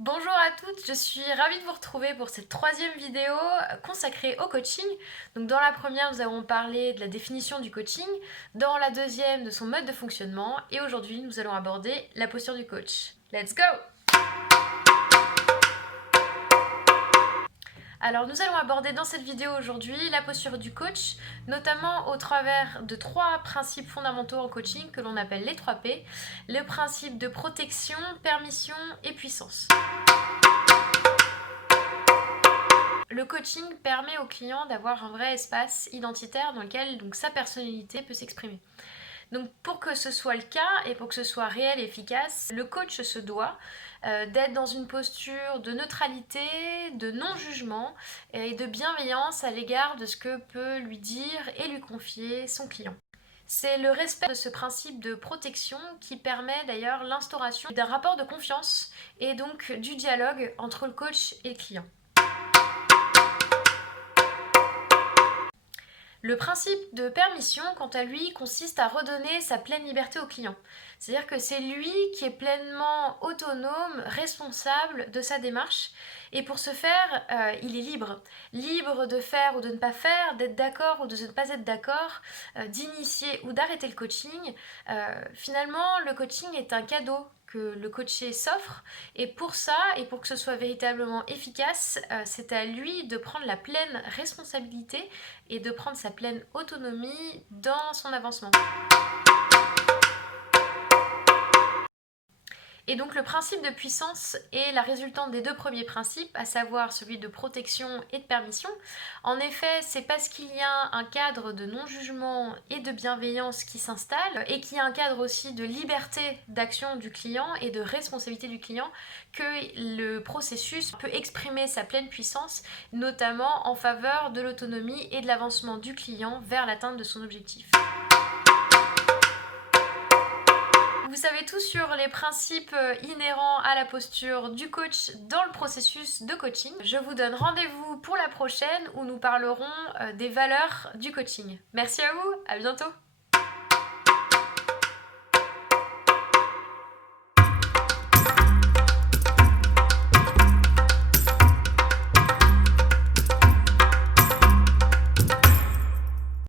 Bonjour à toutes, je suis ravie de vous retrouver pour cette troisième vidéo consacrée au coaching. Donc dans la première, nous avons parlé de la définition du coaching, dans la deuxième de son mode de fonctionnement et aujourd'hui nous allons aborder la posture du coach. Let's go! Alors nous allons aborder dans cette vidéo aujourd'hui la posture du coach, notamment au travers de trois principes fondamentaux en coaching que l'on appelle les 3 P, le principe de protection, permission et puissance. Le coaching permet au client d'avoir un vrai espace identitaire dans lequel donc, sa personnalité peut s'exprimer. Donc pour que ce soit le cas et pour que ce soit réel et efficace, le coach se doit d'être dans une posture de neutralité, de non-jugement et de bienveillance à l'égard de ce que peut lui dire et lui confier son client. C'est le respect de ce principe de protection qui permet d'ailleurs l'instauration d'un rapport de confiance et donc du dialogue entre le coach et le client. Le principe de permission, quant à lui, consiste à redonner sa pleine liberté au client. C'est-à-dire que c'est lui qui est pleinement autonome, responsable de sa démarche. Et pour ce faire, il est libre. Libre de faire ou de ne pas faire, d'être d'accord ou de ne pas être d'accord, d'initier ou d'arrêter le coaching. Finalement, le coaching est un cadeau que le coaché s'offre et pour ça et pour que ce soit véritablement efficace, c'est à lui de prendre la pleine responsabilité et de prendre sa pleine autonomie dans son avancement. Et donc le principe de puissance est la résultante des deux premiers principes, à savoir celui de protection et de permission. En effet, c'est parce qu'il y a un cadre de non-jugement et de bienveillance qui s'installe, et qu'il y a un cadre aussi de liberté d'action du client et de responsabilité du client, que le processus peut exprimer sa pleine puissance, notamment en faveur de l'autonomie et de l'avancement du client vers l'atteinte de son objectif. Vous savez tout sur les principes inhérents à la posture du coach dans le processus de coaching. Je vous donne rendez-vous pour la prochaine où nous parlerons des valeurs du coaching. Merci à vous, à bientôt!